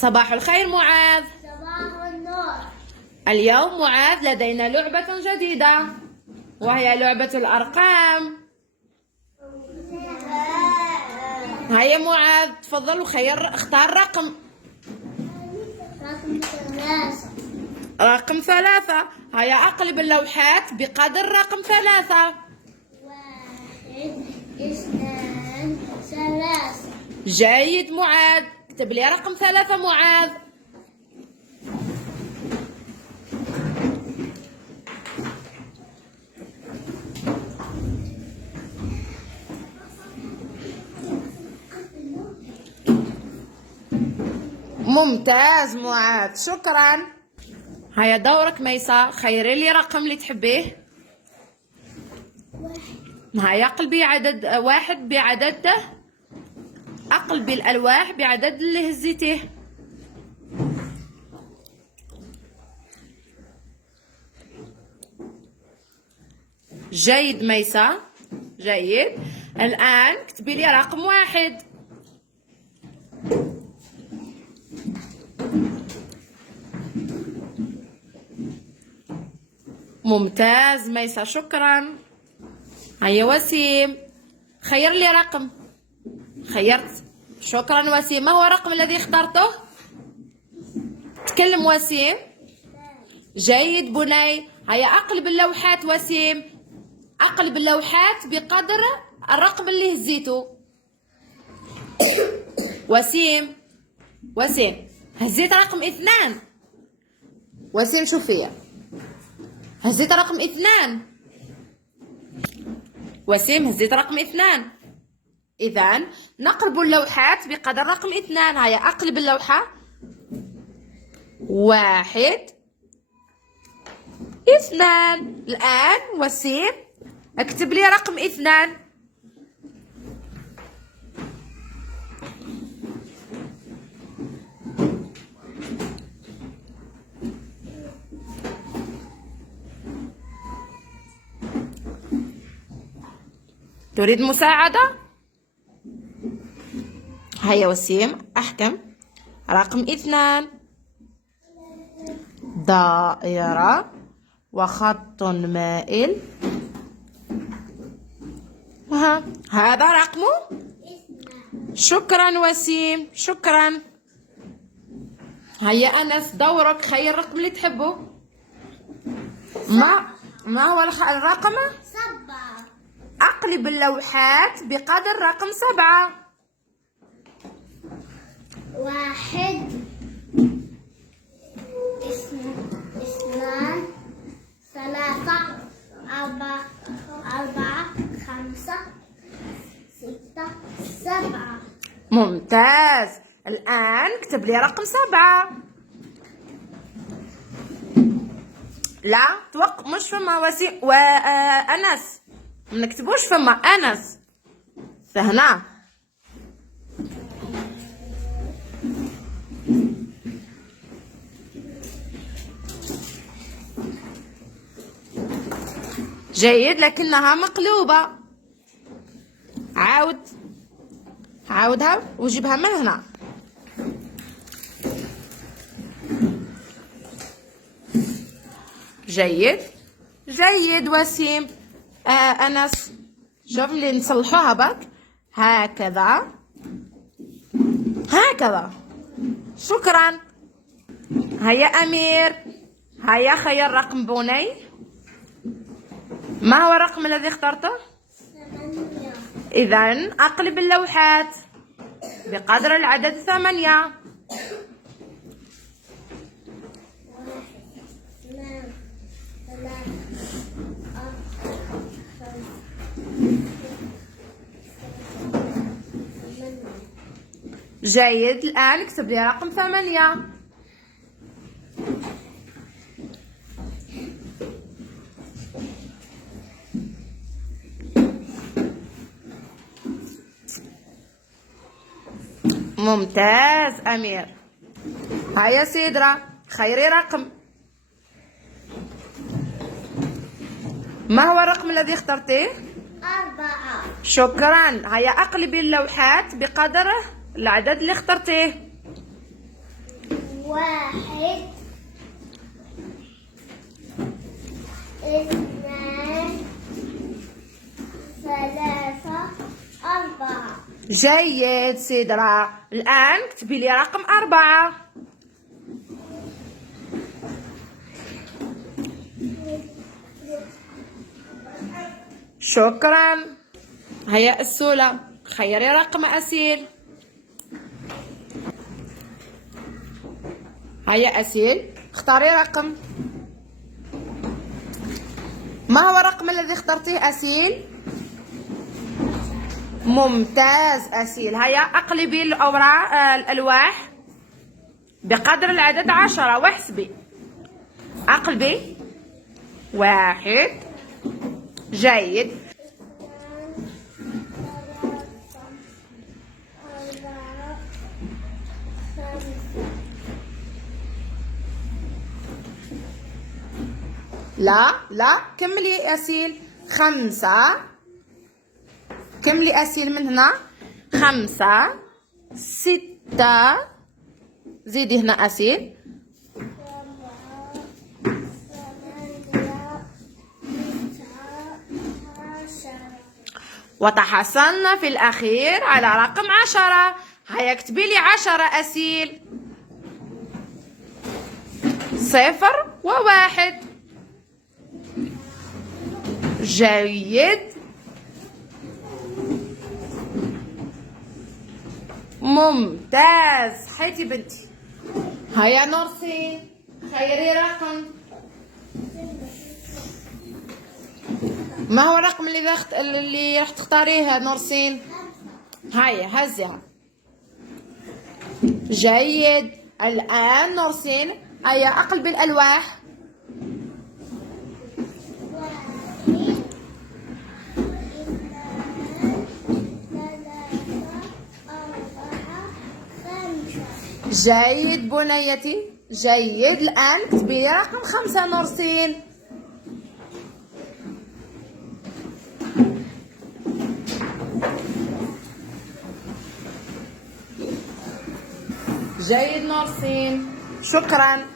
صباح الخير معاذ. صباح النور. اليوم معاذ لدينا لعبة جديدة وهي لعبة الأرقام. هيا معاذ تفضل اختار رقم. رقم 3. رقم 3. هيا أقلب اللوحات بقدر رقم 3. 1 2 3. جيد معاذ، اكتب لي رقم 3 معاذ. ممتاز معاذ، شكرا. هيا دورك ميسا، خيري لي رقم اللي تحبيه. هيا اقلبي عدد 1 بعدده، اقلبي الالواح بعدد اللي هزيتيه. جيد ميسا، جيد. الآن اكتبي لي رقم 1. ممتاز ميسا، شكرا. هيا وسيم، خير لي رقم. خيرت، شكرا وسيم. ما هو الرقم الذي اخترته؟ تكلم وسيم. جيد بني. هيا أقلب اللوحات وسيم، أقلب اللوحات بقدر الرقم اللي هزيته. وسيم، وسيم هزيت رقم 2. وسيم شوفيا، هزيت رقم 2. وسيم هزيت رقم 2. إذا نقلب اللوحات بقدر رقم 2. هيا أقلب اللوحة. 1 2. الآن وسيم اكتب لي رقم 2. تريد مساعدة؟ هيا وسيم احكم. رقم 2. دائرة وخط مائل. هذا رقمه. شكرا وسيم، شكرا. هيا أنس دورك، خير الرقم اللي تحبه. ما هو الرقم؟ 7. أقلب اللوحات بقدر رقم 7. 1 2 3 4 5 6 7. ممتاز. الآن اكتب لي رقم 7. لا توقف، مش فما وسيم وأنس، ما نكتبوش فما أنس، فهنا. جيد لكنها مقلوبة. عاودها وجيبها من هنا. جيد، جيد وسيم. أنس شوف اللي نصلحوها بك. هكذا، هكذا، شكرا. هيا أمير، هيا خير رقم بني. ما هو الرقم الذي اخترته؟ 8. إذن أقلب اللوحات بقدر العدد 8. 2 3 جيد. الآن اكتب لي رقم 8. ممتاز أمير. هيا سيدرا خيري رقم. ما هو الرقم الذي اخترتيه؟ 4. شكرا. هيا أقلبي اللوحات بقدر العدد اللي اخترتيه. واحد اثنان ثلاثة أربعة. جيد سدرة. الآن اكتبي لي رقم 4. شكرا. هيا السولة، خيري رقم أسيل. هيا أسيل، اختاري رقم. ما هو الرقم الذي اخترتيه أسيل؟ ممتاز أسيل. هيا أقلبي الأوراق الألواح بقدر العدد 10 واحسبي. أقلبي. 1. جيد. لا كملي أسيل. 5. كملي أسيل من هنا. 5 6. زيدي هنا أسيل. 10. وتحصلنا في الأخير على رقم 10. هيا اكتبي لي 10 أسيل. 0 و1. جيد. ممتاز. حيتي بنتي. هيا نورسين، خيري رقم. ما هو الرقم اللي راح تختاريه نورسين؟ هيا هزيها. جيد. الآن نورسين هيا أقلبي الألواح. 1 2 3 4 5. جيد بنيتي. جيد. الآن اكتبي رقم 5 نورسين. جيد نورسين. شكرا.